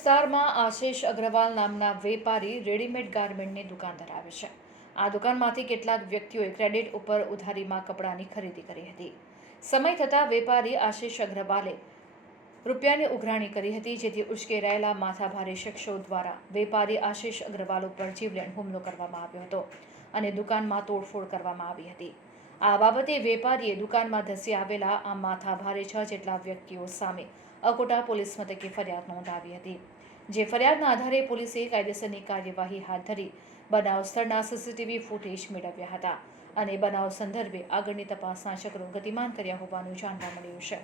વિસ્તારમાં આશિષ અગ્રવાલ નામના વેપારી રેડીમેડ ગાર્મેન્ટની દુકાન ધરાવે છે. આ દુકાનમાંથી કેટલાક વ્યક્તિઓએ ક્રેડિટ ઉપર ઉધારીમાં કપડાની ખરીદી કરી હતી. સમય થતાં વેપારી આશિષ અગ્રવાલે રૂપિયાની ઉઘરાણી કરી હતી, જેથી ઉશ્કેરાયેલા માથાભારે શખ્સો દ્વારા વેપારી આશિષ અગ્રવાલ ઉપર જીવલેણ હુમલો કરવામાં આવ્યો હતો અને દુકાનમાં તોડફોડ કરવામાં આવી હતી. આ બાબતે વેપારીએ દુકાનમાં ધસી આવેલા આ માથાભારે 6 જેટલા વ્યક્તિઓ સામે અકોટા પોલીસ મથકે ફરિયાદ નોંધાવી હતી. જે ફરિયાદના આધારે પોલીસે કાયદેસરની કાર્યવાહી હાથ ધરી બનાવ સ્થળના સીસીટીવી ફૂટેજ મેળવ્યા હતા અને બનાવ સંદર્ભે આગળની તપાસના ચક્રો ગતિમાન કર્યા હોવાનું જાણવા મળ્યું છે.